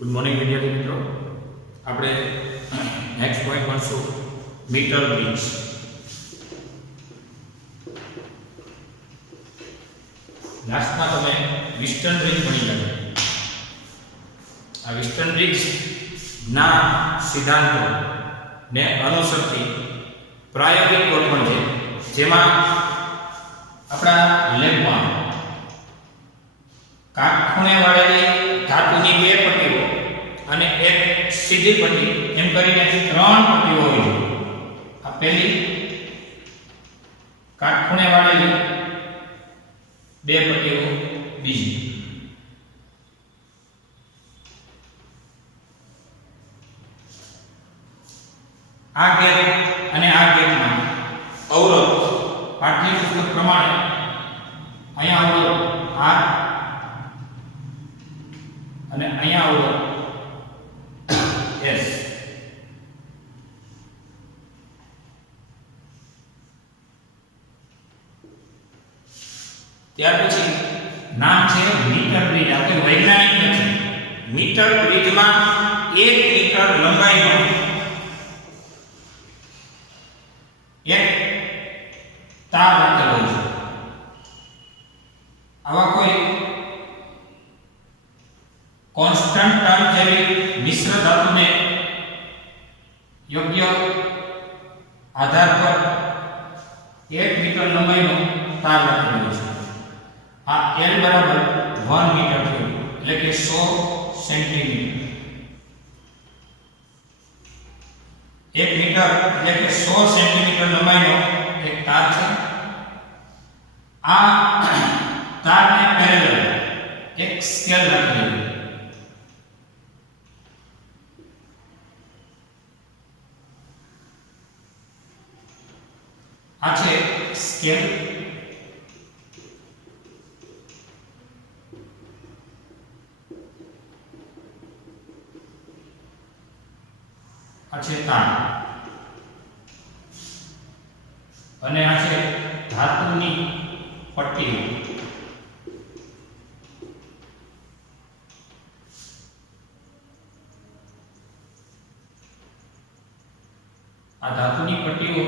Good morning વિદ્યાર્થી મિત્રો, આપણે નેક્સ્ટ પોઈન્ટ ભણશું મીટર બ્રિજ. લાસ્ટમાં તમે વિસ્ટર્ન બ્રિજ ભણી ગયા. આ વિસ્ટર્ન બ્રિજ ના સિદ્ધાંતો ને અનુસરતી પ્રાયોગિક ગોઠવણ છે, જેમાં આપણા લેબમાં કાટખૂણે વાળેલી ધાતુની બે પટ્ટીઓ અને એક સીધી પટ્ટી એમ કરીને ત્રણ પટ્ટીઓ હોય છે. આ પહેલી કાટખૂણે વાળેલી બે પટ્ટીઓ, બીજી આ ગેપ અને આ ગેપમાં અવરોધ પાઠ્યપુસ્તક પ્રમાણે અહીંયા અવરોધ R અને અહીંયા અવરોધ S. ત્યાર પછી નામ છે મીટર બ્રિજ. આપણે વૈજ્ઞાનિક નથી. મીટર બ્રિજમાં 1 મીટર લંબાઈનો એક તાર રાખેલો છે. આવા કોઈ કોન્સ્ટન્ટ ટર્મ જેવી મિશ્ર ધાતુને યોગ્ય આધાર પર 1 મીટર લંબાઈનો તાર રાખેલો છે. આ L બરાબર 1 મીટર થયું, એટલે કે 100 સેન્ટીમીટર. 1 મીટર એટલે કે 100 સેન્ટીમીટર લંબાઈનો એક તાર છે. આ તારને પેરેલલ એક સ્કેલ રાખેલી છે. આ છે સ્કેલ. આ છે તાર અને આ છે ધાતુની પટ્ટીઓ. આ ધાતુની પટ્ટીઓ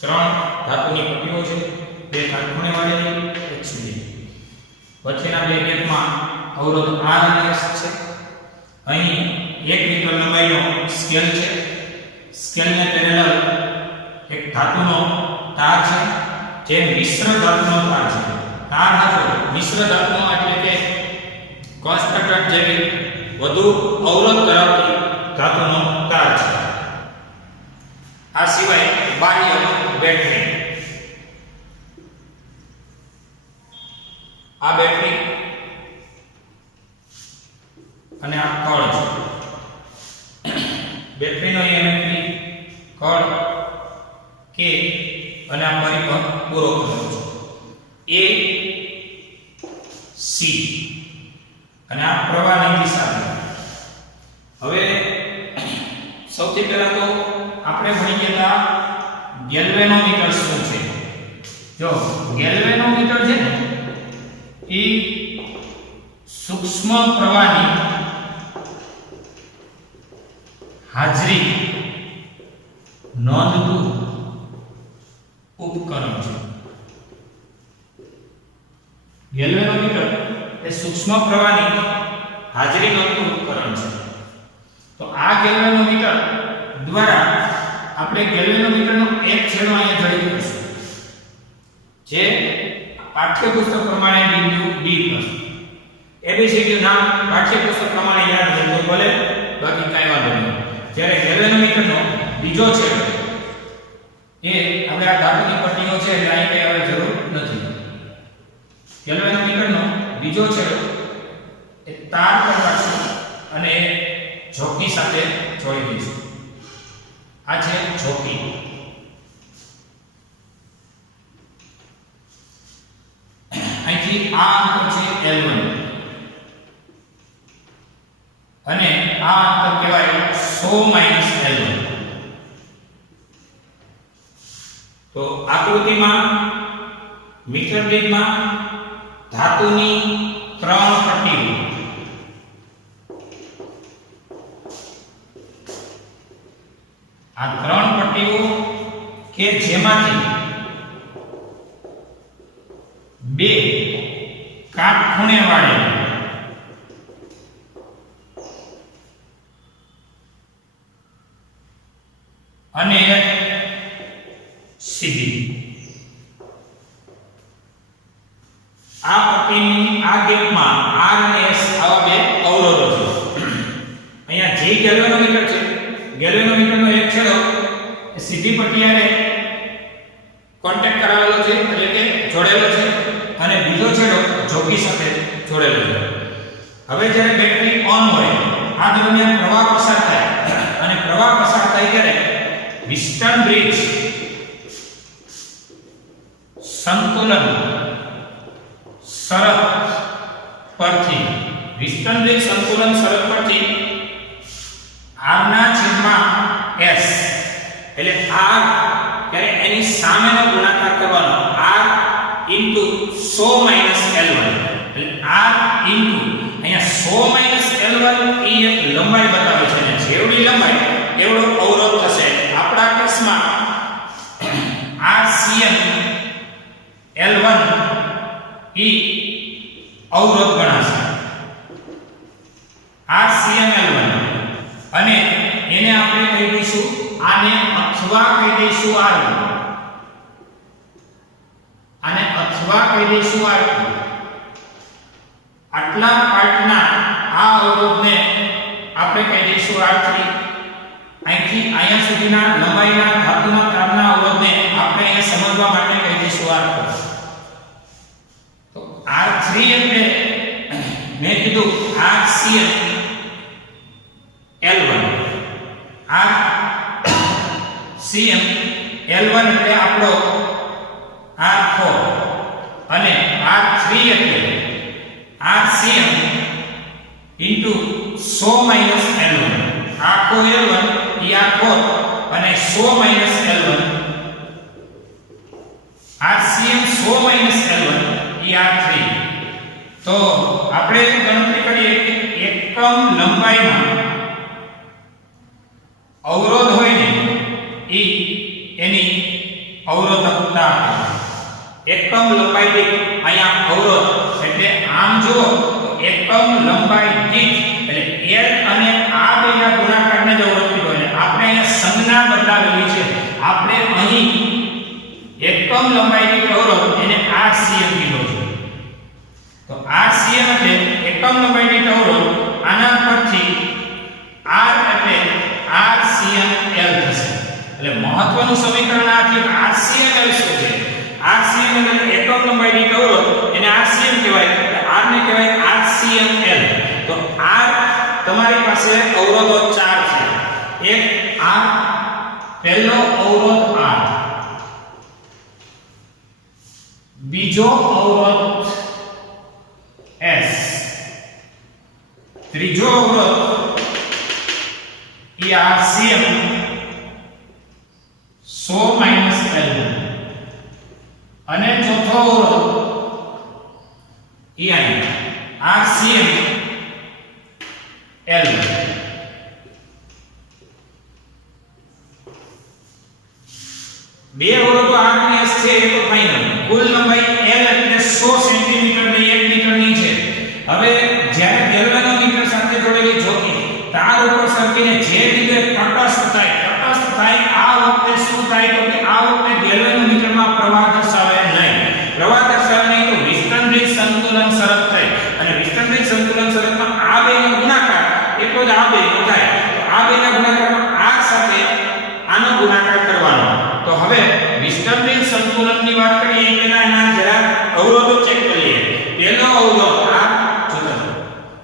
ત્રણ ધાતુની પટ્ટીઓ છે, બે કાટખૂણે વાળેલી, એક સીધી. વચ્ચેના બે ગેપમાં અવરોધ R અને S છે. અહીં 1 મીટર લંબાઈનો સ્કેલ છે. સ્કેલને પેરેલલ એક ધાતુનો તાર છે, જે મિશ્ર ધાતુનો તાર છે. તાર હતો મિશ્ર ધાતુનો, એટલે કે કોન્સ્ટન્ટ જેવી વધુ અવરોધ ધરાવતી ધાતુનો તાર છે. આ સિવાય બાહ્ય બેટરી. આ બેટરી અને આ કળ છે. બેટરીનો EMF કળ K અને આ પરિપથ પૂરો કરેલો છે AC અને આ પ્રવાહની દિશા છે. હવે સૌથી પહેલા તો આપણે ભણી ગયા ગેલ્વેનોમીટર શું છે. જો ગેલ્વેનોમીટર છે ને એ સૂક્ષ્મ પ્રવાહની હાજરી નોંધતું ઉપકરણ છે. ગેલ્વેનોમીટર એ સૂક્ષ્મ પ્રવાહની હાજરી નોંધતું ઉપકરણ છે. તો આ ગેલ્વેનોમીટર દ્વારા આપણે ગેલ્વેનોમીટરનો એક છેડો અહીંયા જોડી દઈશું, જે પાઠ્યપુસ્તક પ્રમાણે બિંદુ D પર. ABCD નામ પાઠ્યપુસ્તક પ્રમાણે યાદ છે તો ભલે, બાકી કાંઈ વાંધો નહીં. જ્યારે ગેલ્વેનોમીટરનો બીજો છેડો એ આપણે આ ધાતુની પટ્ટીઓ છે એટલે અહીં કઈ હવે જરૂર નથી. ગેલ્વેનોમીટરનો બીજો છેડો એ તાર પર રાખશું અને જોકી સાથે જોડી દઈશું. આ છે જોકી. અહીંથી આ અંતર છે L1 અને આ અંતર કહેવાય 100 - L1. તો આકૃતિમાં મીટર બ્રિજમાં ધાતુની 3 પટ્ટીઓ આ 3 પટ્ટીઓ કે જેમાંથી 2 કાટખૂણે વાળેલી અને સીધી આ પટ્ટીની આ ગેપમાં R અને S આવા બે અવરોધો છે. અહીંયા જે ગેલ્વેનોમીટર છે, ગેલ્વેનોમીટરનો એક છેડો એ સીધી પટ્ટી સાથે કોન્ટેક્ટ કરાવેલો છે, એટલે કે જોડેલો છે, અને બીજો છેડો જોકી સાથે જોડેલો છે. હવે જ્યારે બેટરી ઓન હોય આ દરમિયાન પ્રવાહ પસાર થાય અને પ્રવાહ પસાર થાય ત્યારે વિસ્ટન બ્રિજ સંતુલન શરત પરથી વિસ્ટન બ્રિજ સંતુલન શરત પરથી R ના છેદમાં S એટલે R ત્યારે એની સામેનો ગુણાકાર કરવાનો R into 100 L1 એટલે R into અહીંયા 100 L1 એ એક લંબાઈ બતાવે છે અને જેવડી લંબાઈ એવડો અવરોધ થશે. આપણા કેસમાં RCM L1 એ અવરોધ ગણાશે. RCM L1 અને એને આપણે કહી દઈશું આને અથવા કહી દઈશું R1 આને અથવા કહી દઈશું R2. આટલા પાર્ટના આ અવરોધને આપણે કહી દઈશું R3. અહીંથી અહીંયા સુધીના લંબાઈના ધાતુના તારના અવરોધને આપણે અહીંયા સમજવા માટે કહી દઈશું R4. તો R3 એટલે મેં કીધું RCM L1 RCM L1 એટલે આપણો R4 અને R3 એટલે RCM into 100 L1 આખો L1 એ R4 અને 100 L1 RCM 100 L1 એ R3. તો આપણે ગણતરી કરીએ કે એકમ લંબાઈમાં અવરોધ હોય ને એ એની અવરોધકતા એકમ લંબાઈ દીઠ અહીંયા અવરોધ એટલે આમ જુઓ તો એકમ લંબાઈ દીઠ એટલે L અને આ બેના ગુણાકારને જ અવરોધ કીધો છે. આપણે અહીંયા સંજ્ઞા બદલાવેલી છે. આપણે અહીં એકમ લંબાઈ દીઠ અવરોધ એને RCM કીધો છે. તો RCM એટલે એકમ લંબાઈ દીઠ અવરોધ આના પરથી R એટલે RCM L થશે. એટલે મહત્વનું સમીકરણ આ છે. RCM L શું છે? RCM એટલે એકમ લંબાઈ દીઠ અવરોધ એને RCM કહેવાય. R ને કહેવાય RCM L. તો R તમારી પાસે અવરોધો 4 છે. એક R પહેલો અવરોધ R, બીજો અવરોધ S, ત્રીજો અવરોધ એ RCM 100 L1 અને ચોથો અવરોધ એ RCM L1. બે અવરોધો R અને S છે એ તો ફાઇનલ. કુલ લંબાઈ L એટલે 100 સેન્ટીમીટર ને 1 મીટરની છે. હવે જ્યારે ગેલ્વેનોમીટર સાથે જોડેલી જોકી તાર ઉપર સરકીને જે રીતે તટસ્થ થાય આ વખતે શું થાય તો કે આ વખતે ગેલ્વેનોમીટરમાં પ્રવાહ દર્શાવે નહીં. પ્રવાહ દર્શાવે નહીં તો વિસ્ટન બ્રિજ સંતુલન શરત થાય અને વિસ્ટન બ્રિજ સંતુલન શરતમાં આ બેનો ગુણાકાર એટલો જ આ બેનો થાય. તો આ બેના ગુણાકારમાં R સાથે આનો ગુણાકાર કરવાનો. તો હવે વિસ્ટન બ્રિજ સંતુલનની વાત કરીએ પહેલા એના જરા અવરોધો ચેક કરીએ. પહેલો અવરોધ R,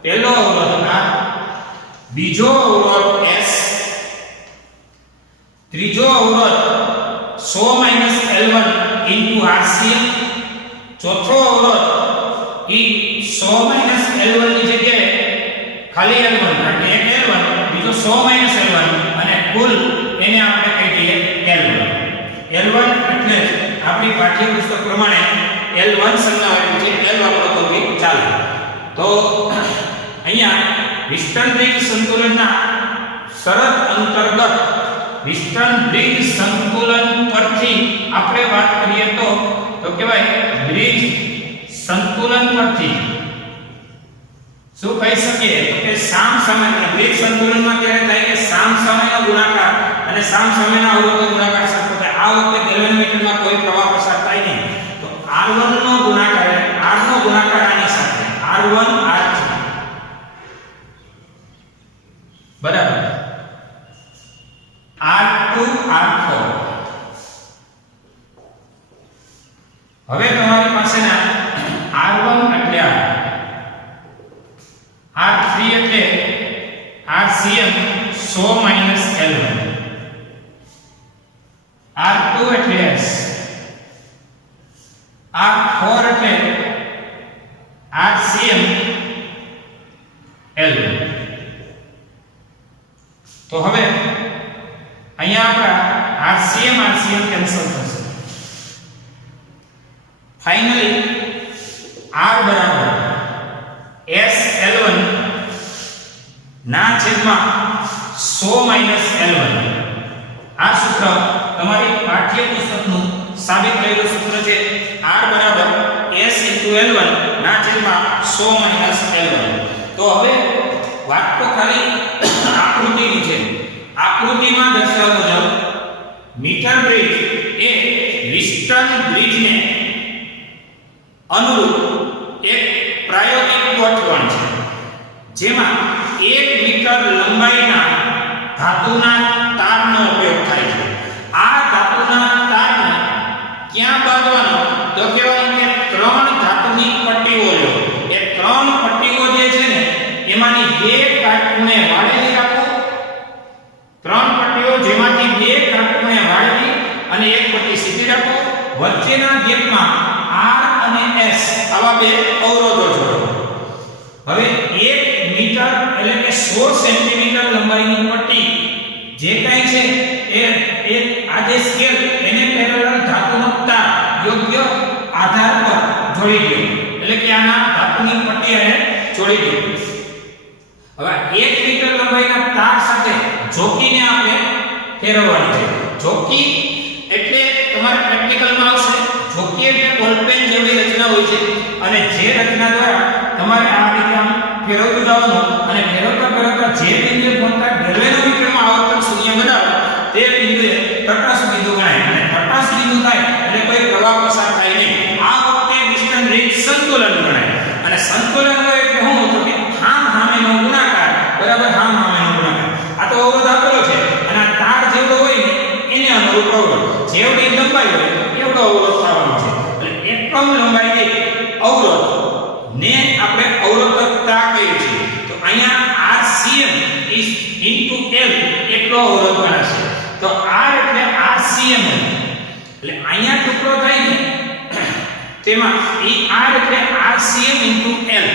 પહેલો અવરોધ R, બીજો અવરોધ S, ત્રીજો અવરોધ 100 L1 into RCM, ચોથો અવરોધ એ 100 L1 ની જગ્યાએ ખાલી L1 એટલે એક L1 બીજો 100 L1 અને કુલ એને આપણે કહી દઈએ L1. L1 એટલે આપણી પાઠ્યપુસ્તક પ્રમાણે L1 સંજ્ઞા આપી છે. L આપણો બ્રિજ સંતુલનના શરત અંતર્ગત વિસ્ટન બ્રિજ સંતુલન પરથી આપણે વાત કરીએ તો કહેવાય બ્રિજ સંતુલન પરથી શું કહી શકીએ તો કે સામ સામેના બ્રિજ સંતુલનમાં ત્યારે થાય કે સામ સામેનો ગુણાકાર અને સામ સામેના અવરોધનો ગુણાકાર સરખો થાય. આ વખતે ગેલ્વેનોમીટરમાં કોઈ પ્રવાહ પસાર થાય નહીં, તો R1 નો ગુણાકાર R નો ગુણાકાર આની સાથે R1 R3 બરાબર R2 R4. હવે તમારી પાસેના R1 એટલે R3 એટલે RCM 100 L1, R2 એટલે S, R4 એટલે RCM L1. તો હવે અહીંયા આપણા RCM કેન્સલ થશે. ફાઇનલી R બરાબર SL1 ના છેદમાં 100 L1. આ સૂત્ર તમારી પાઠ્યપુસ્તકનું સાબિત કરેલું સૂત્ર છે. R બરાબર S L1 ના છેદમાં 100 L1. તો હવે વાત તો ખાલી આકૃતિની છે. આકૃતિમાં દર્શાવ્યા મુજબ મીટર બ્રિજ એ વિસ્ટન બ્રિજને અનુરૂપ એક પ્રાયોગિક ગોઠવણ છે, જેમાં 1 મીટર લંબાઈના ધાતુના તારનો ઉપયોગ થાય છે. આ ધાતુના તારને ક્યાં બાંધવાનો તો કહેવાનું કે 3 ધાતુની પટ્ટીઓ લો. એ 3 પટ્ટીઓ જે છે ને એમાંની 2 કાટખૂણે વાળેલી રાખો. 3 પટ્ટીઓ જેમાંથી 2 કાટખૂણે વાળેલી અને એક પટ્ટી સીધી રાખો. વચ્ચેના ગેપમાં R અને S આવા 2 અવરોધો જોડો. હવે 1 મીટર એટલે કે 100 સેન્ટીમીટર લંબાઈની પટ્ટી જે કાંઈ છે એ આ જે સ્કેલ એને પેરેલલ ધાતુનો તાર યોગ્ય આધાર પર જોડી દો. એટલે કે આના ધાતુની પટ્ટી એને જોડી દો. હવે 1 મીટર લંબાઈના તાર સાથે જોકીને આપણે ફેરવવાની છે. જોકી એટલે તમારે પ્રેક્ટિકલમાં આવશે. જોકી એટલે બોલપેન જેવી રચના હોય છે અને જે રચના દ્વારા તમારે આ રીતે આમ ફેરવતું જવાનું અને ફેરવતા જે બિંદુએ પહોંચતા ગેલ્વેનોમીટરમાં આવર્તન શૂન્ય બનાવે તે બિંદુએ તટસ્થ બિંદુ ગણાય. અને તટસ્થ બિંદુ થાય એટલે કોઈ પ્રવાહ પસાર થાય નહીં. આ વખતે વિસ્ટન બ્રિજ સંતુલન ગણાય. અને સંતુલન એટલે શું તો કે હામ હામેનો ગુણાકાર બરાબર હામ હામેનો ગુણાકાર. આ તો અવરોધ આપેલો છે અને આ તાર જેવડો હોય ને એને અનુરૂપ અવરોધ. જેવડી લંબાઈ હોય એવડો અવરોધ થવાનો છે. એટલે એકમ લંબાઈ અવરોધ ને આપણે અવરોધકતા કહીએ છીએ. તો અહીંયા RCM is into L એટલો અવરોધ ગણાશે. તો R એટલે RCM એટલે અહીંયા ટુકડો થાય ને તેમાં એ R એટલે RCM into L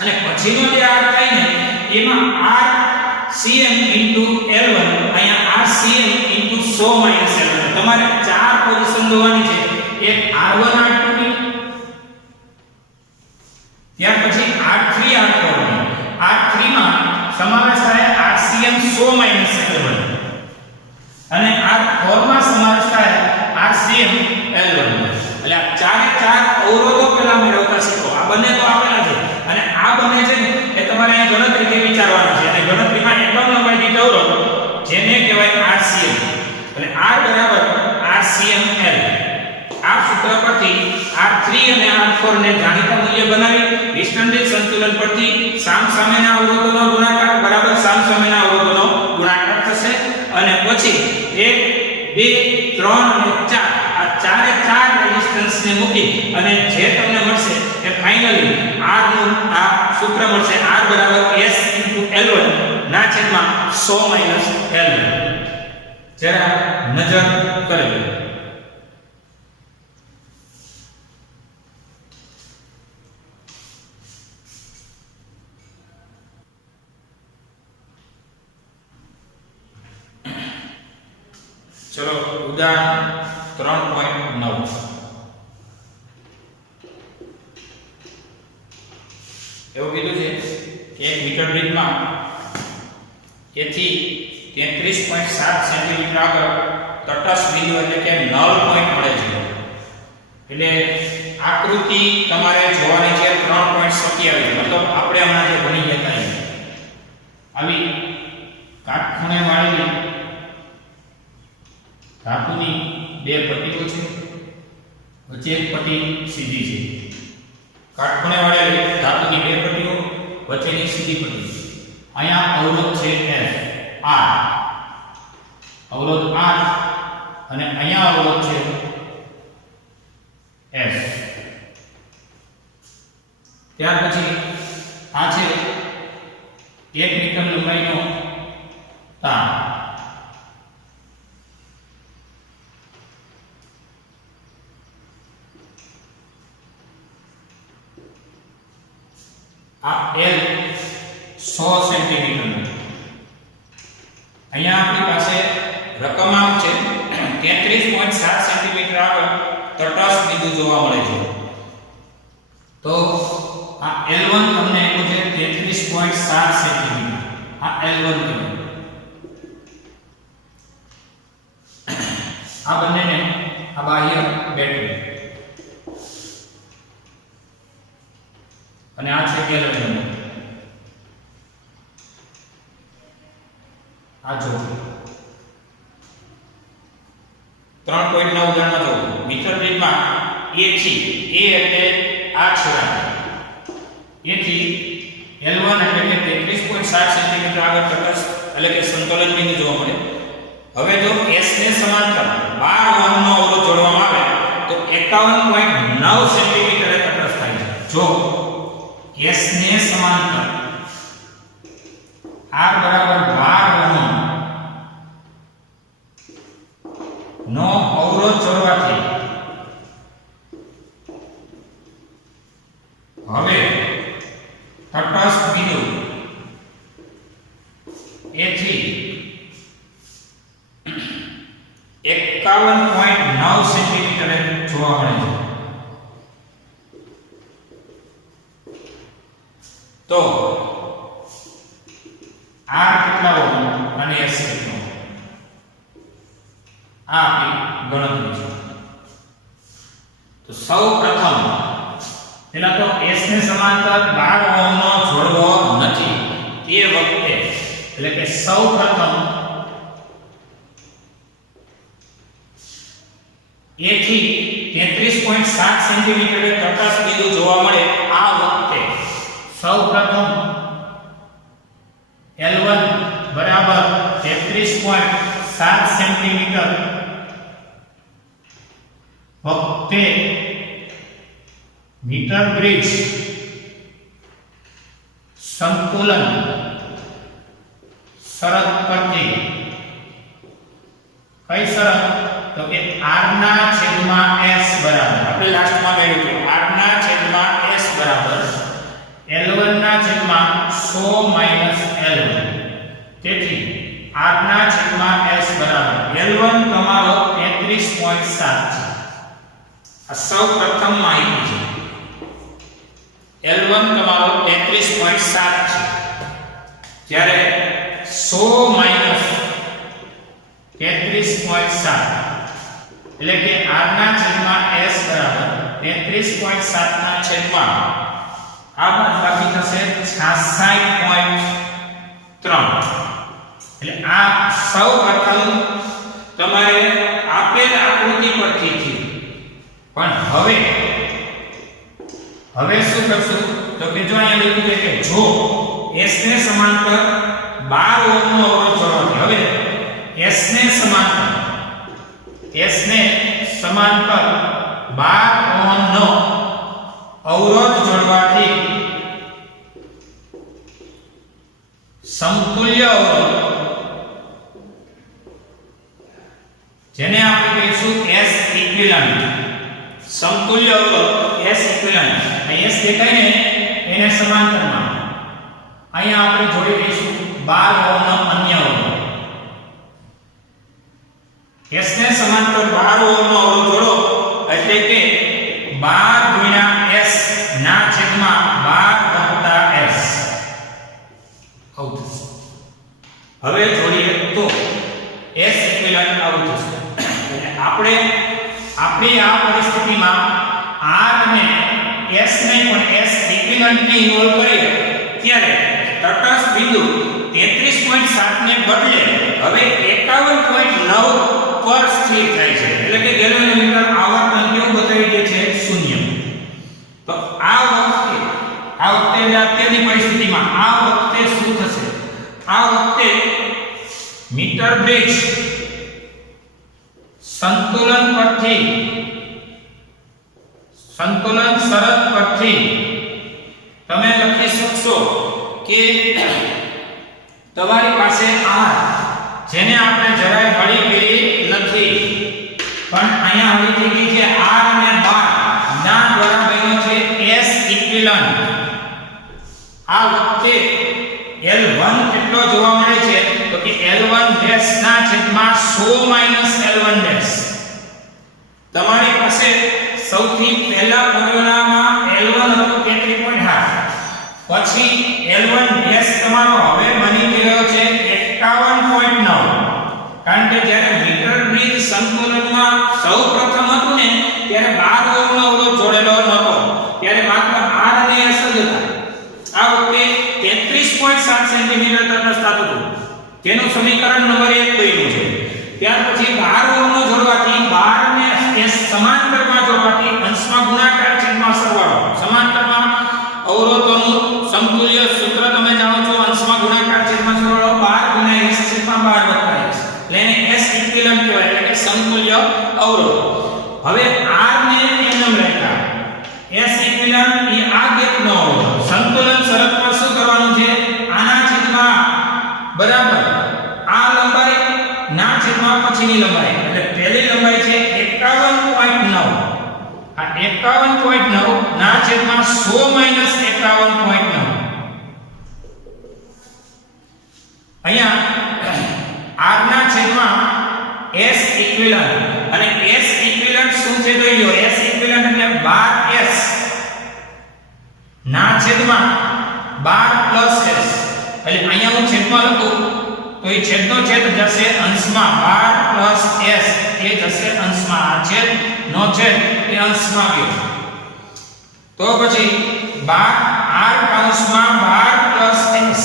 અને પછીનો જે R થાય ને એમાં RCM into L1 અહીંયા RCM into 100 L1. તમારે 4 પોઝિશન જોવાની છે. એક R1 R2 ની, ત્યાર પછી R3 R4 ની. R3 માં સમાવેશ થાય RCM 100 L1 અને R4 માં સમાવેશ થાય RCM L1. એટલે આ ચારે ચાર અવરોધો પેલા મેળવતા શીખો. આ બંને તો આપેલા છે અને આ બંને છે ને એ તમારે અહીં ગણતરીથી વિચારવાના છે. અને ગણતરીમાં એકમ લંબાઈ દીઠ અવરોધ જેને કહેવાય RCM. એટલે R બરાબર RCM L. આ સૂત્ર પરથી R3 અને R4 ને જાણીતા મૂલ્ય બનાવી વિસ્ટન બ્રિજ સંતુલન પરથી સામ સામેના અવરોધોનો ગુણાકાર બરાબર સામ સામેના અવરોધોનો ગુણાકાર થશે. અને પછી 1 2 3 અને 4 આ ચારે ચાર રેઝિસ્ટન્સ ને મૂકી અને જે તમને મળશે એ ફાઇનલી R નું આ સૂત્ર મળશે. R બરાબર S L1 ના છેદમાં 100 L1. જરા નજર કરી લો. ચલો ઉદાહરણ 3.9. એવું કીધું છે એક મીટર બ્રિજમાં એથી 33.7 સેન્ટીમીટર આગળ તટસ્થ બિંદુ એટલે કે નલ પોઈન્ટ મળે છે. એટલે આકૃતિ તમારે જોવાની છે 3.27 મતલબ આપણે હમણાં જે ભણી ગયા હતા આવી કાટખૂણે વાળેલી ધાતુની બે પટ્ટીઓ છે, વચ્ચે એક પટ્ટી સીધી છે. કાટખૂણે વાળેલી ધાતુની બે પટ્ટીઓ, વચ્ચેની સીધી પટ્ટી. અહીંયા અવરોધ છે F R, અવરોધ R, અને અહીંયા અવરોધ છે S. ત્યાર પછી આ છે 1 મીટર લંબાઈનો તાર. આ L 100 સેન્ટીમીટર. અહીંયા આપણી પાસે રકમાંક છે 33.7 સેન્ટીમીટર આગળ તટસ્થ બિંદુ જોવા મળે છે. તો આ L1 તમને આપ્યું છે 33.7 સેન્ટીમીટર. આ L1 કહેવાય. આ બંનેને આ બાહ્ય બેટરી અને આ છે ગેલેવેન. આ જો 3.9 ઉદાહરણમાં જો મીટર બ્રિજમાં A થી A એટલે આ છેડા A થી L1 એટલે કે 33.7 સેન્ટીમીટર આગળ તટસ્થ એટલે કે સંકલન બિંદુ જોવા મળે. હવે જો S ને સમાંતર 12 ઓહ્મનો અવરોધ જોડવામાં આવે તો 51.9 સેન્ટીમીટરે તટસ્થ થાય છે. જો S ને સમાંતર R બરાબર 12 ઓહ્મ નો અવરોધ જોડવાથી હવે તટસ્થ બિંદુ A થી 51.9 સેન્ટીમીટરે જોવા મળે છે. તો R કેટલા ઓહ્મ અને S કેટલો? આ આપણી ગણતરી છે. તો સૌ પ્રથમ પેલા તો S ને સમાંતર 12 ઓહ્મનો જોડવો નથી તે વખતે એટલે કે સૌ પ્રથમ A થી 33.7 સેન્ટીમીટરે તટસ્થ બિંદુ જોવા મળે. આ વખતે સૌ પ્રથમ L1 બરાબર 33.7 સેન્ટીમીટર વખતે મીટર બ્રિજ સંતુલન શરત પરથી કઈ શરત? તો કે R ના છેદમાં S બરાબર આપણે લાસ્ટમાં મેળવ્યું હતું R ના છેદમાં S બરાબર L1 ના છેદમાં 100 માઈનસ L1. તેથી R ના છેદમાં S બરાબર L1 તમારો 33.7 છે. આ સૌ પ્રથમ માહિતી છે. L1 તમારો 33.7 છે. જ્યારે 100 માઈનસ 33.7 એટલે કે R ના છેદમાં S બરાબર 33.7 ના છેદમાં આ બાદ બાકી થશે 66.3. એટલે આ સૌ પ્રથમ તમારે આપેલ આકૃતિ પરથી થી. પણ હવે શું કરશું? તો કે જો અહીંયા લખ્યું છે કે જો S ને સમાંતર 12 ઓહ્મનો અવરોધ જોડવાથી હવે S ને સમાંતર 12 ઓહ્મનો અવરોધ જોડવાથી સમતુલ્ય અવરોધ જેને આપણે કહીશું S ઇક્વિવેલન્ટ. સમતુલ્ય અવરોધ S ઇક્વિવેલન્ટ. અહીં S દેખાય ને એને સમાંતરમાં અહીંયા આપણે જોડી દઈશું 12 ઓહ્મનો અન્ય અવરોધ. S ને સમાંતર 12 ઓહ્મનો અવરોધ જોડો એટલે કે 12 ગુણ્યા S ના છેદમાં 12 વત્તા S એલિમેન્ટને ઇન્વોલ્વ કરીએ ત્યારે તટસ્થ બિંદુ 33.7 ને બદલે હવે 51.9 પર સ્થિર થાય છે, એટલે કે ગેલ્વેનોમીટર આવર્તન કેવું બતાવી દે છે? શૂન્ય. તો આ વખતે અત્યારની પરિસ્થિતિમાં આ વખતે શું થશે? આ વખતે મીટર બ્રિજ સંતુલન શરત પરથી તમે લખી શકશો કે તમારી પાસે r, જેને આપણે જરાય હળી કરી નથી પણ અહીંયા હળી થઈ ગઈ છે, r અને 12 ના દ્વારા બન્યો છે s ઇક્વિવેલન્ટ. આ વખતે L1 કેટલો જોવા મળે છે? તો કે L1 ડેશ ના છેદમાં 100 L1 ડેશ. તમારી પાસે સૌથી પહેલા ફોર્મ્યુલામાં L1 હતો 33.8, પછી L1 ડેશ તમારો હવે બની ગયો છે 51.9. કારણ કે જ્યારે મીટર બ્રિજ સંતુલનમાં સૌપ્રથમ હતું ને ત્યારે 12 ઓહ્મનો અવરોધ જોડેલો નહોતો, ત્યારે માત્ર R અને S જ હતા. આ વખતે 33.7 સેન્ટીમીટર તટસ્થ હતું, તેનું સમીકરણ નંબર 1 બન્યું છે. ત્યાર પછી 12 ઓહ્મનો જોડવાથી 12 ને S સમાંતરમાં જોડવાથી અંશમાં ગુણાકાર છેદમાં સરવાળો. સમાંતરમાં અવરોધોનું સમતુલ્ય સૂત્ર તમે જાણો છો, અંશમાં ગુણાકાર છેદમાં સરવાળો 12 * S છેદમાં 12 + S, એટલે એને S ઇક્વિવેલન્ટ કહેવાય, એટલે કે સમતુલ્ય અવરોધ. હવે R ને એમ રાખ્યા, S ઇક્વિવેલન્ટ એ આ ગેપનો અવરોધ. સંતુલન શરત પર શું કરવાનું છે? આના છેદમાં બરાબર આ લંબાઈ ના છેદમાં પછીની લંબાઈ, એટલે પહેલી લંબાઈ છે 51.9, આ 51.9 ના છેદમાં 100 - 51.9. અહીંયા R ના છેદમાં S ઇક્વિવેલન્ટ, અને S ઇક્વિવેલન્ટ શું છે? જોઈ લો, S ઇક્વિવેલન્ટ એટલે 12S ના છેદમાં 12 + S. એટલે અહીંયા હું છેદમાં લખું તો એ છેદનો છેદ જશે અંશમાં, 12 + S એ જશે અંશમાં, આ છેદ નો છેદ એ અંશમાં ગયો. તો પછી 12 R કૌંસમાં 12 + S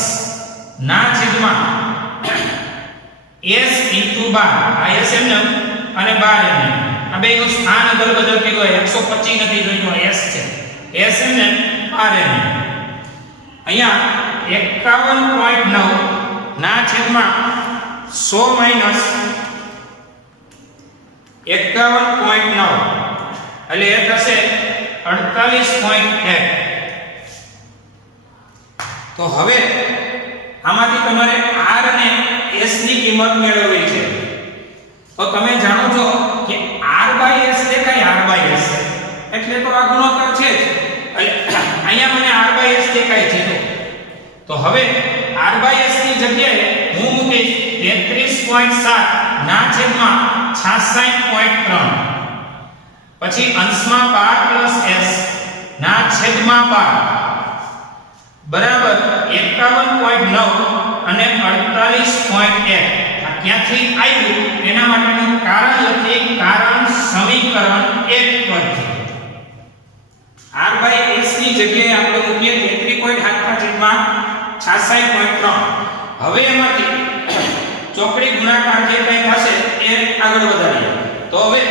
ના છેદમાં S * 12, આ S એમ અને 12 એમ. આ બેનું સ્થાન અદલ બદલ કર્યું હોય, 125 નથી જોઈતો, S છે, S એમ 12 એમ. અહીંયા 51.9 ના છેદમાં 100 - 51.9, એટલે એ થશે 48.1. તો હવે આમાંથી તમારે R અને S ની કિંમત મેળવવી છે. તો તમે જાણો છો કે R/S દેખાય, R/S એટલે તો આ ગુણોત્તર છે જ, એટલે અહીંયા મને R/S દેખાય છે. તો હવે R/S ની જગ્યાએ હું મૂકીશ 33.7 ના છેદમાં 66.3, પછી અંશમાં 12 + S ના છેદમાં 12 બરાબર 51.9 અને 48.1. આ ક્યાંથી આવ્યું એના માટેનું કારણ લખી, કારણ સમીકરણ 1 પરથી. R/S ની જગ્યાએ આપણે મૂકીએ 33.8 ના છેદમાં 66.3. હવે એમાંથી ચોકડી ગુણાકાર જે કંઈ થશે એ આગળ વધારીએ. તો હવે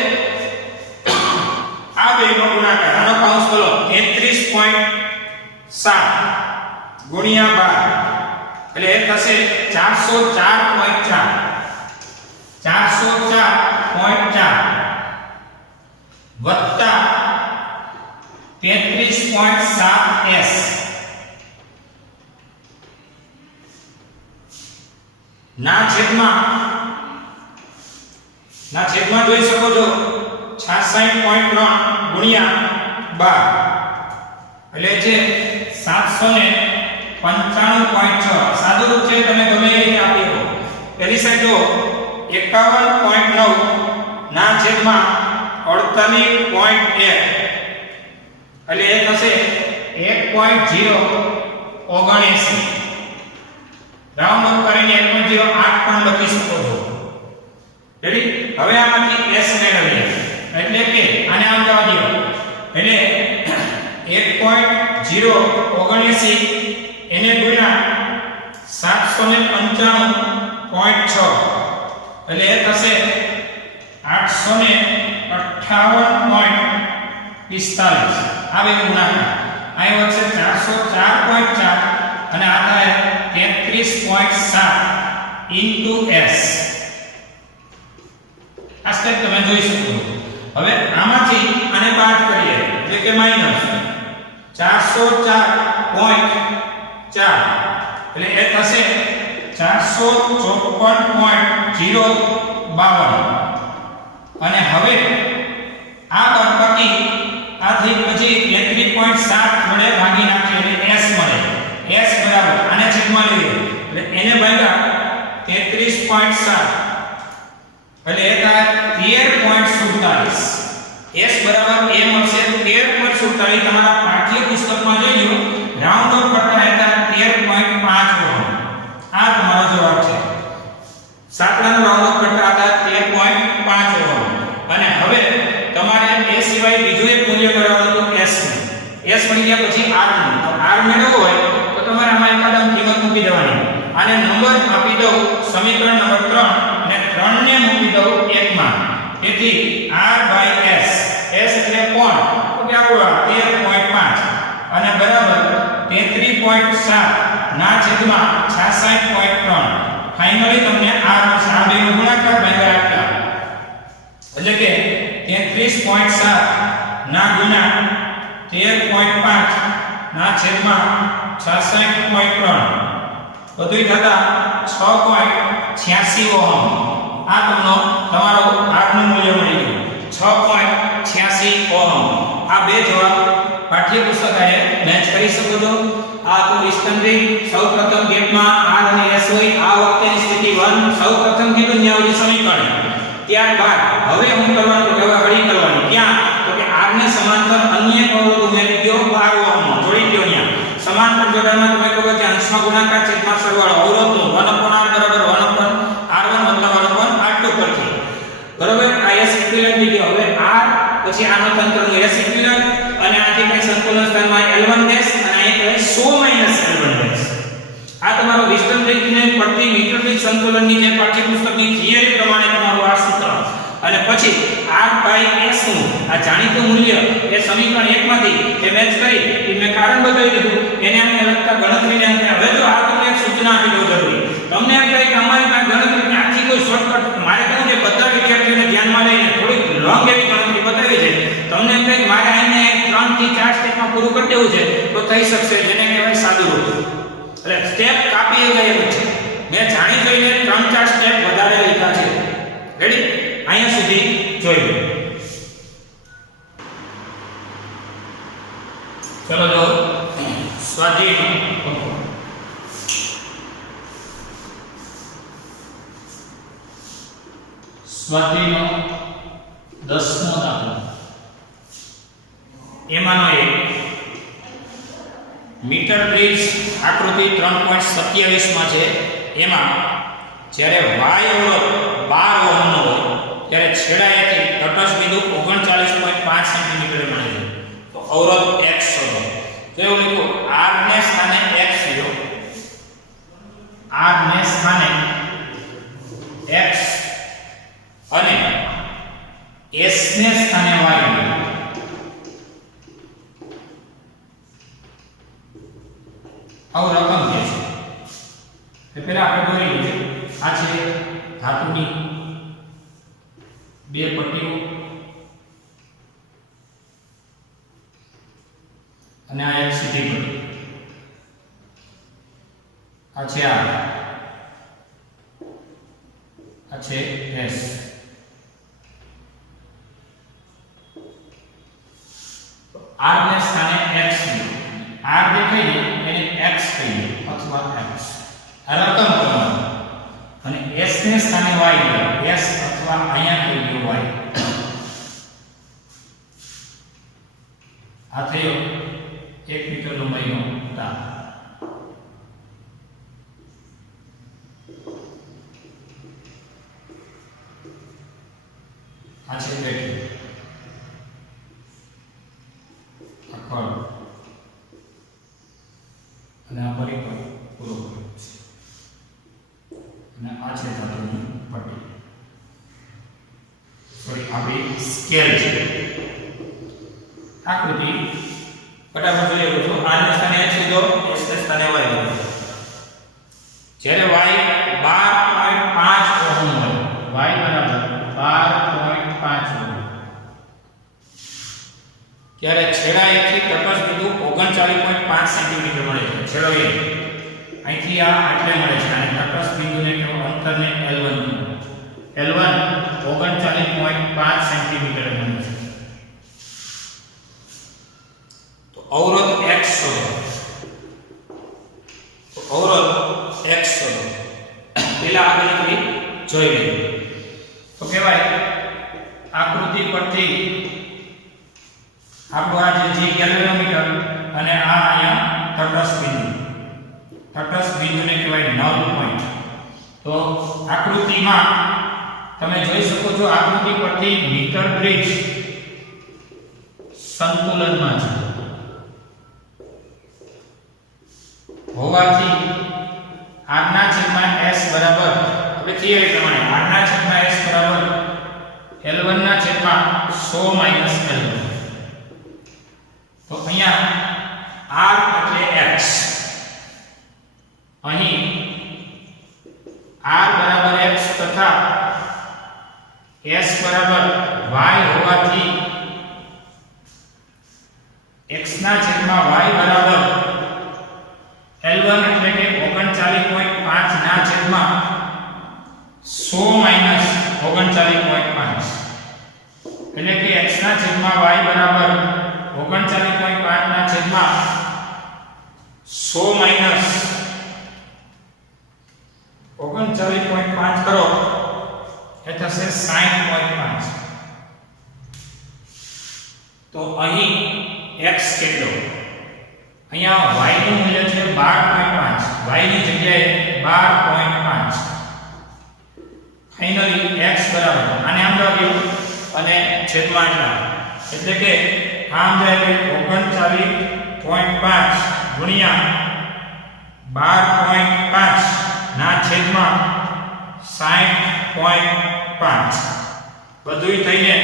આ બેનો ગુણાકાર, આનો કૌંસ બોલો, 33.7 ગુણ્યા 12, એટલે એ થશે 404.4, 404.4 વત્તા 33.7S ના છેદમાં જોઈ શકો છો 66.3 ગુણ્યા 12, એટલે છે 795.6. સાદું રૂપ છે, તમે ગમે એ રીતે આપી શકો. પહેલી સાઈડ જો 51.9 ના છેદમાં 48.1, એટલે એ થશે 1.079. રાઉન્ડ અપ કરીને 1.08 પણ લખી શકો છો. રેડી? હવે આમાંથી S મેળવીએ, એટલે કે આને આમ જવા દો, એટલે 1.079 એને ગુણ્યા 795.6 એટલે એ થશે 858.45 આવે ગુણાકાર અહીં વધશે 404.4 અને આ થાય 33.7 ઇન્ટુ s આ સ્ટેપ તમે જોઈ શકો હવે આમાંથી આને બાદ કરીએ એટલે કે માઈનસ 404.4 એટલે એ થશે 454.052 અને હવે આ બાદબાકી આ થઈ પછી 33.7 વડે ભાગી નાખીએ એટલે s મળે s બરાબર આને છેદમાં લઈએ એટલે એને ભાગ્યા 33.7 એટલે એ થાય 13.47 s બરાબર a મળશે 13.47 તમારા પાઠ્ય પુસ્તકમાં જોઈ લો રાઉન્ડ ઓફ કરતા હતા 13.5 ઓહમ આ તમારો જવાબ છે સાંકડાનો રાઉન્ડ ઓફ કરતા હતા 13.5 ઓહમ અને હવે તમારે a સિવાય બીજું એક મૂલ્ય મેળવવાનું હતું s નું s મળી ગયા પછી r નું તો r મેળવવો હોય તો તમારે આમાં એકાદમ કિંમત મૂકી દેવાની આને નંબર આપી દઉં સમીકરણ નંબર 3 અને 3 ને મૂકી દઉં 1 માં તેથી r s s એટલે કોણ તો કે આવડો 13.5 અને બરાબર 33.7 ના છેદમાં 66.3 ફાઇનલી તમને r નો સાદો ગુણાકાર ભાગ્યા આટલા એટલે કે 33.7 ના ગુણ્યા 13.5 ના છેદમાં 66.3 બધું થતા 6.86 ઓહમ આ તમારો r નું મૂલ્ય મળી ગયું 6.86 ઓહમ આ બે જવાબ પાઠ્ય પુસ્તક આએ મેચ કરી શકો છો આ તો ડિસ્ટન્સિંગ સૌપ્રથમ ગેટમાં r અને s હોય આ વખતેની સ્થિતિ 1 સૌપ્રથમ કીધું ન્યાવલી સમીકરણ ત્યારબાદ હવે હું કરવાનું તો હવે હળી કરવાની ક્યાં તો કે r ને સમાંતર અન્ય એક અવરોધ ઉમેરી દો 12 ઓહમ જોડી દો ત્યાં સમાંતર જોડાણમાં તમે કહો કે અંશમાં ગુણાકાર છેદમાં સરવાળો અવરોધનો 1/r બરાબર 1/r1 1/r2 પરથી બરાબર આ s ઇક્વિવેલન્ટ થઈ ગયો હવે r પછી આનો તંત્રનો s ઇક્વિવેલન્ટ અને આથી કઈ સંતુલન સ્થાનમાં L1 ડેશ અને અહીં કહે 100 L1 ડેશ આ તમારો વિસ્તૃતને પડતી મીટર દીઠ સંતુલનની જે પાઠ્યપુસ્તકની થિયરી પ્રમાણે તમારું આ સૂત્ર અને પછી r s નું આ જાણીતું મૂલ્ય એ સમીકરણ 1 માંથી એ મેચ કરી એ મેં કારણ બતાવી દીધું એને આને લગતા ગણતરીને અંતે હવે જો આ તમને એક સૂચના આપી દઉં જરૂરી તમને એમ કહે કે અમારી પાસે ગણતરીની આખી કોઈ શોર્ટકટ મારે કહ્યું કે બધા વિદ્યાર્થીઓને ધ્યાનમાં લઈને થોડી લોંગ એવી ગણતરી બતાવી છે તમને એમ કહે કે મારે આને 3 થી 4 સ્ટેપમાં પૂરું કરી દેવું છે તો થઈ શકશે જેને કહેવાય સાદું રૂપ એટલે સ્ટેપ કાપી ગયેલું છે મેં જાણી જોઈને 3-4 સ્ટેપ વધારે લીધા છે રેડી અહીંયા સુધી જોઈ લો ચલો જો સ્વાધ્યાય સ્વાધ્યાયનો 10મો દાખલો એમાંનો એક મીટર બ્રિજ આકૃતિ 3.27 માં છે એમાં જ્યારે y અવરોધ 12 ઓહમનો હોય ત્યારે છેડાએથી તટસ્થ બિંદુ 39.5 સેન્ટીમીટર મળે છે તો અવરોધ x શોધો તો એવું લખ્યું r ને સ્થાને x લ્યો r ને સ્થાને x અને s ને સ્થાને y લ્યો આવ રકમ છે તો પહેલા આપણે દોરી લઈએ આ છે ધાતુની બે પટ્ટીઓ અને આ એક સીધી પટ્ટી આ છે આ છે s r ને સ્થાને x લ્યો r દેખાય એને x કહીએ અથવા x આ રકમ કરવાની અને s ને સ્થાને y લો s અથવા અહીંયા કહી દો y આ થયો 1 મીટર લંબાઈનો તાર આ છે બેટરી આ ખડ અને આ પરિપથ પૂરો કર્યો છે અને આ છે ધાતુની પટ્ટી. સોરી, આ બે સ્કેલ છે. આકૃતિ ફટાફટ જોઈએ તો r ને સ્થાને x લીધો, s ને સ્થાને y લીધો. જ્યારે y 12.5 ઓહમ હોય, y બરાબર 12.5 ઓહમ, ત્યારે છેડા એથી તટસ્થ બિંદુ 39.5 સેન્ટીમીટર મળે છે. છેડો એ અહીંથી આ આટલે મળે છે અને તટસ્થ બિંદુને કેવો અંતરને L1 L1 39.5 સેન્ટીમીટર મળે છે. તો અવરોધ x શોધો. તો અવરોધ x શોધો. પેલા આ ગણતરી જોઈ લઈએ. તો કહેવાય આકૃતિ પરથી આપણો આ જે ગેલ્વેનોમીટર અને આ અહીંયા તટસ્થ બિંદુ, તટસ્થ બિંદુને કહેવાય નલ પોઈન્ટ. તો આકૃતિમાં તમે જોઈ શકો છો, આકૃતિ પરથી મીટર બ્રિજ સંતુલનમાં છે હોવાથી r ના છેદમાં s બરાબર, હવે થિયરી પ્રમાણે r ના છેદમાં s બરાબર L1 ના છેદમાં 100 માઈનસ L1. તો અહીંયા r એટલે x, અહીં r બરાબર x તથા s બરાબર y હોવાથી x ના છેદમાં y બરાબર L1 એટલે કે 39.5 ના છેદમાં 100 માઈનસ 39.5 એટલે કે x ના છેદમાં y બરાબર 39.5 ના છેદમાં 100 માઈનસ 39.5 કરો એ થશે 60.5. તો અહીં x કેટલો, અહીંયા y નું મૂલ્ય છે 12.5, y ની જગ્યાએ 12.5. ફાઇનલી x બરાબર આને આમ લાગ્યું અને છેદમાં આટલા, એટલે કે આમ જાય કે 39.5 ગુણ્યા 12.5 ના છેદમાં 60.5 બધુંય થઈને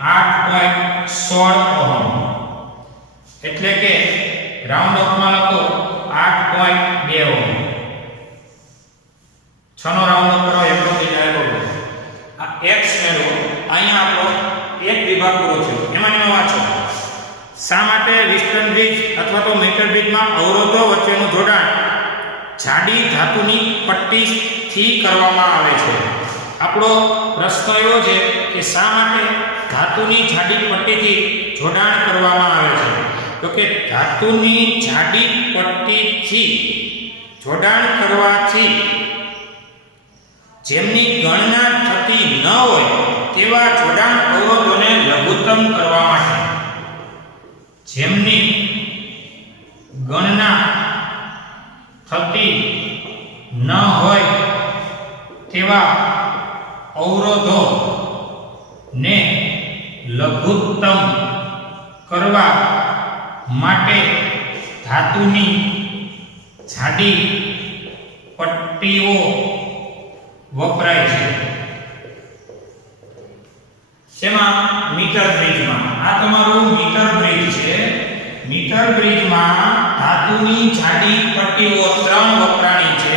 8.16 ઓહમ, એટલે કે રાઉન્ડ ઓફ માં લખો 8.2 ઓહમ. 6 નો રાઉન્ડ ઓફ કરો એટલો થઈ જાય. બરોબર, આ x મેળવો. અહીંયા આપણો એક વિભાગ પૂરો થયો. એમાં વાંચો, શા માટે વિસ્ટર્ન બ્રિજ અથવા તો મીટર બ્રિજમાં અવરોધો વચ્ચેનું જોડાણ જાડી ધાતુની પટ્ટીથી કરવામાં આવે છે? આપણો પ્રશ્ન એવો છે કે શા માટે ધાતુની જાડી પટ્ટીથી જોડાણ કરવામાં આવે છે? તો કે ધાતુની જાડી પટ્ટીથી જોડાણ કરવાથી જેમની ગણના થતી ન હોય તેવા જોડાણ અવરોધોને લઘુત્તમ કરવા માટે, જેમની ગણના થતી ન હોય તેવા અવરોધો ને લઘુત્તમ કરવા માટે ધાતુની જાડી પટ્ટીઓ વપરાય છે. જેમાં મીટર બ્રિજમાં, આ તમારું મીટર બ્રિજ છે. મીટર બ્રિજમાં ધાતુની જાડી પટ્ટીઓ 3 વપરાણી છે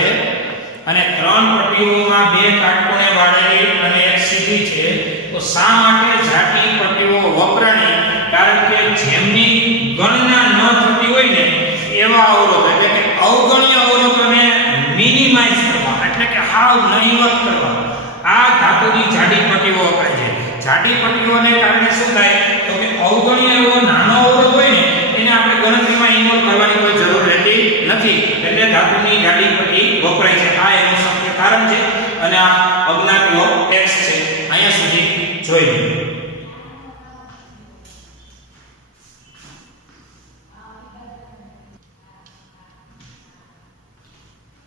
અને 3 પટ્ટીઓમાં 2 કાટખૂણે વાળેલી અને એક સીધી છે. તો શા માટે જાડી પટ્ટીઓ વપરાણી? કારણ કે જેમની ગણના ન થતી હોય ને એવા અવરોધ, એટલે કે અવગણ્ય અવરોધોને મિનિમાઇઝ કરવા, એટલે કે હાવ નહિવત કરવા આ ધાતુની જાડી પટ્ટીઓ વપરાય છે. જાડી પટ્ટીઓને કારણે શું થાય? તો કે અવગણ્ય એવો નાનો અવરોધ હોય ને એને આપણે ગણતરીમાં ઇન્વોલ્વ કરવાની કોઈ જરૂર રહેતી નથી, એટલે ધાતુની જાડી પટ્ટી વપરાય છે. આ એનું મુખ્ય કારણ છે અને આ અજ્ઞાતનો x છે. અહીંયા સુધી જોઈ લો.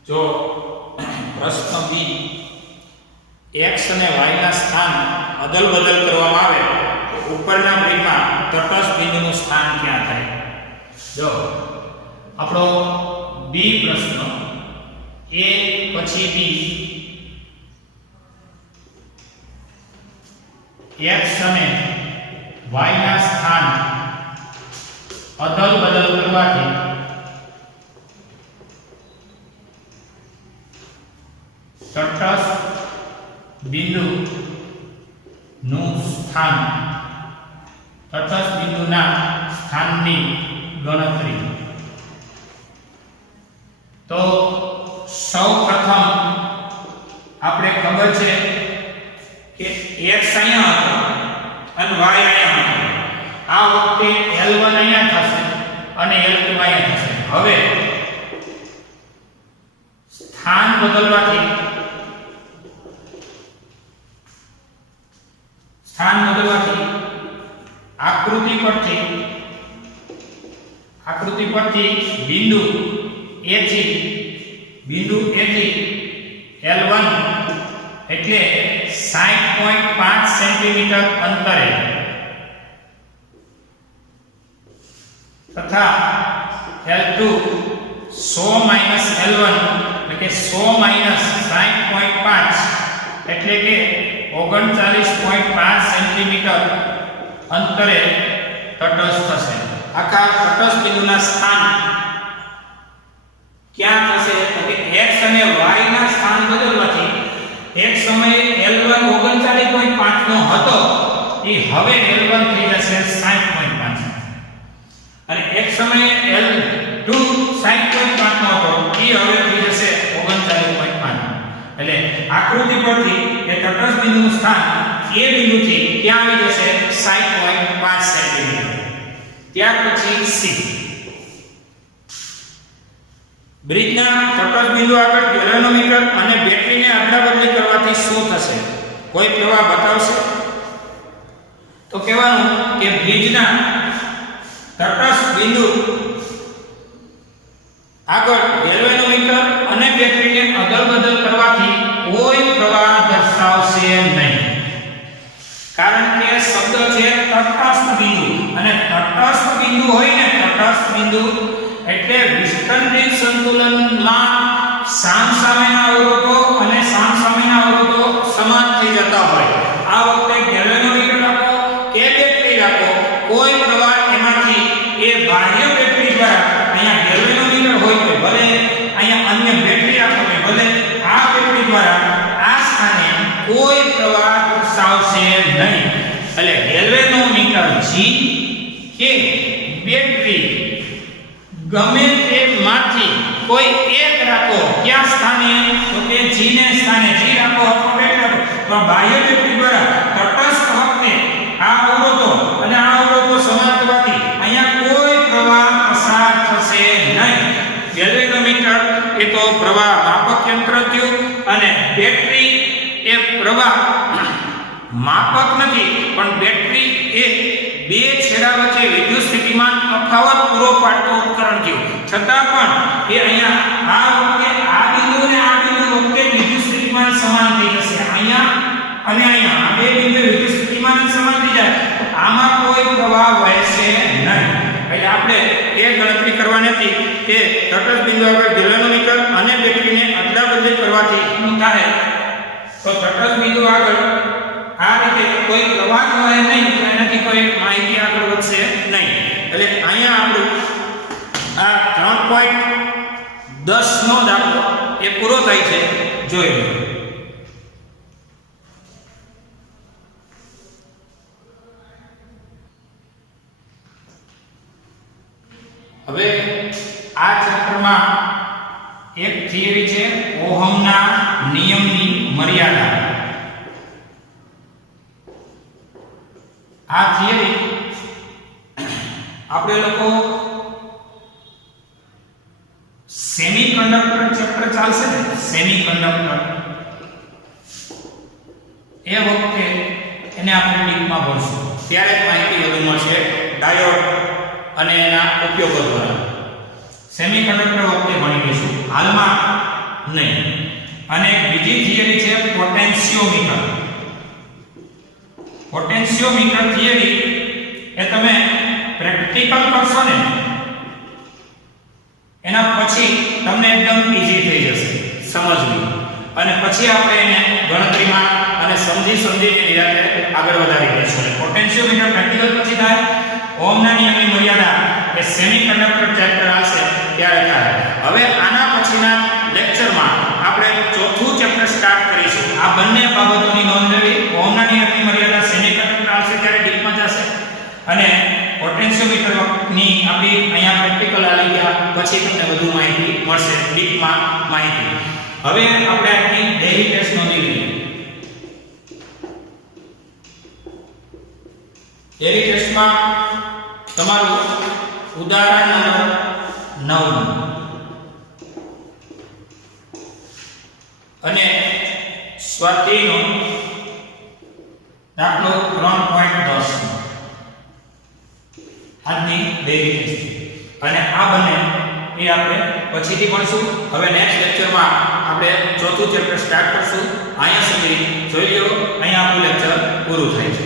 જો પ્રશ્ન બી x અને y ના સ્થાન અદલ બદલ કરવામાં આવે તો ઉપરના બ્રિજમાં તટસ્થ બિંદુનું સ્થાન ક્યાં થાય? જો આપણો બી પ્રશ્ન એ પછી બી x અને y ના સ્થાન અદલ બદલ કરવાથી તટસ્થ બિંદુ નું સ્થાન તટસ્થ બિંદુના સ્થાનની ગણતરી. તો સૌપ્રથમ આપણે ખબર છે કે x અહીંયા હતો અને y અહીંયા હતો. આ વખતે L1 અહીંયા થશે અને L2 અહીંયા થશે. હવે સ્થાન બદલવાથી આકૃતિ પરથી બિંદુ A થી L1 એટલે 60.5 સેન્ટીમીટર અંતરે તથા L2 100 L1 એટલે કે 100 60.5 એટલે કે 39.5 સેન્ટીમીટર અંતરે તટસ્થ થશે. આખા તટસ્થ બિંદુના સ્થાન ક્યાં થશે તો કે x અને y ના સ્થાન બદલવાથી એક સમયે L1 39.5 નો હતો એ હવે L1 થઈ જશે 60.5 અને એક સમયે L2 60.5 નો હતો એ હવે થઈ જશે 39.5. એટલે આકૃતિ પરથી એ તટસ્થ બિંદુનું સ્થાન એ બિંદુથી ક્યાં આવી જશે 60.5 સેન્ટીમીટર. ત્યાર પછી સી બ્રિજના તટસ્થ બિંદુ આગળ ગેલેનોમીટર અને બેટરીને અદલાબદલી કરવાથી શું થશે? કોઈ પ્રવાહ બતાવશે? તો કહેવાનું કે બ્રિજના તટસ્થ બિંદુ આગળ ગેલેનોમીટર અને બેટરીને અદલાબદલ કરવાથી કોઈ પ્રવાહ દર્શાવશે નહીં. કારણ કે શબ્દ છે તટસ્થ બિંદુ અને તટસ્થ બિંદુ હોય ને તટસ્થ બિંદુ એટલે વિસ્તરણિક સંતુલનમાં સામસામેના અવરોધો અને સામસામેના અવરોધો સમાન થઈ જતા હોય. આ વખતે ગેલેનોમીટર રાખો કે બેટરી રાખો કોઈ પ્રવાહ એમાંથી એ બાહ્ય બેટરી દ્વારા અહીંયા ગેલેનોમીટર હોય તો ભલે અહીંયા અન્ય બેટરી રાખો કે ભલે આ બેટરી દ્વારા આ સ્થાને કોઈ પ્રવાહ દર્શાવશે નહીં. એટલે ગેલેનોમીટર G કે બેટરી ગમે તે માંથી કોઈ એક રાખો. ક્યાં સ્થાને તો કે G ને સ્થાને G રાખો અથવા બેટરી રાખો. તો બાહ્ય બેટરી દ્વારા તટસ્થ વખતે આ અવરોધો અને આ અવરોધો સમાન થવાથી અહીંયા કોઈ પ્રવાહ પસાર થશે નહીં. ગેલેનોમીટર એ તો પ્રવાહ માપક યંત્ર થયું અને બેટરી એ પ્રવાહ માપક નથી પણ બેટરી એ બે છેડા વચ્ચે વિદ્યુત સ્થિતિમાન તફાવત પૂરો પાડતો ઉપકરણ થયું. છતાં પણ એ અહીંયા આ વખતે આ બિંદુ અને આ બિંદુ વચ્ચે વિદ્યુત સ્થિતિમાન સમાન થઈ જશે. અહીંયા અને અહીંયા આ બે બિંદુ વિદ્યુત સ્થિતિમાન સમાન થઈ જાય આમાં કોઈ પ્રવાહ વહેશે નહીં. એટલે આપણે એ ગણતરી કરવાની હતી કે તટસ્થ બિંદુ આગળ ગેલેનોમીટર અને બેટરીને અદલાબદલી કરવાથી શું થાય તો તટસ્થ બિંદુ આગળ આ રીતે કોઈ પ્રવાહ વહે નહીં તો એનાથી કોઈ માહિતી આગળ વધશે નહીં. એટલે અહીંયા આપણું આ 3.10 નો દાખલો એ પૂરો થાય છે. જોઈ લો. હવે આ ચેપ્ટરમાં એક થિયરી છે ઓહમના નિયમની મર્યાદા. આ થિયરી આપણે લોકો સેમિકન્ડક્ટર ચેપ્ટર ચાલશે ને સેમિકન્ડક્ટર એ વખતે એને આપણે ડીપમાં ભણશું ત્યારે જ માહિતી વધુ મળશે ડાયોડ અને એના ઉપયોગો દ્વારા. સેમિકન્ડક્ટર વખતે ભણી લઈશું હાલમાં નહીં. અને બીજી થિયરી છે પોટેન્શિયોમીટર. પોટેન્શિયોમીટર થિયરી એ તમે પ્રેક્ટિકલ કરશો ને એના પછી તમને એકદમ ઈઝી થઈ જશે સમજવી, અને પછી આપણે એને ગણતરીમાં અને સમજીને નિરાતે આગળ વધારી દઈશું. પોટેન્શિયોમીટર પ્રેક્ટિકલ પછી થાય. ઓહમના નિયમની મર્યાદા એ સેમિકન્ડક્ટર ચેપ્ટર આવશે ત્યારે થાય. હવે આના પછીના લેક્ચરમાં આપણે ચોથું ચેપ્ટર સ્ટાર્ટ કરીશું. આ બંને બાબતોની નોંધ લેવી. ઓહમના નિયમની મર્યાદા સેમિકન્ડક્ટર આવશે ત્યારે ડીપમાં જશે, અને પોટેન્શિયોમીટર ની આપણી અહીંયા પ્રેક્ટિકલ આવી ગયા પછી તમને વધુ માહિતી મળશે, ડીપમાં માહિતી. હવે આપણે આપણી ડેઈલી ટેસ્ટ નોંધી લઈએ. ડેઈલી ટેસ્ટમાં તમારું ઉદાહરણ નંબર 9 અને સ્વાધ્યાયનો દાખલો 3.10 આજની ડેઈલી ટેસ્ટ, અને આ બંને એ આપણે પછીથી ભણશું. હવે નેક્સ્ટ લેક્ચરમાં આપણે ચોથું ચેપ્ટર સ્ટાર્ટ કરશું. અહીંયા સુધી જોઈ લો. અહીંયા આપણું લેક્ચર પૂરું થાય છે.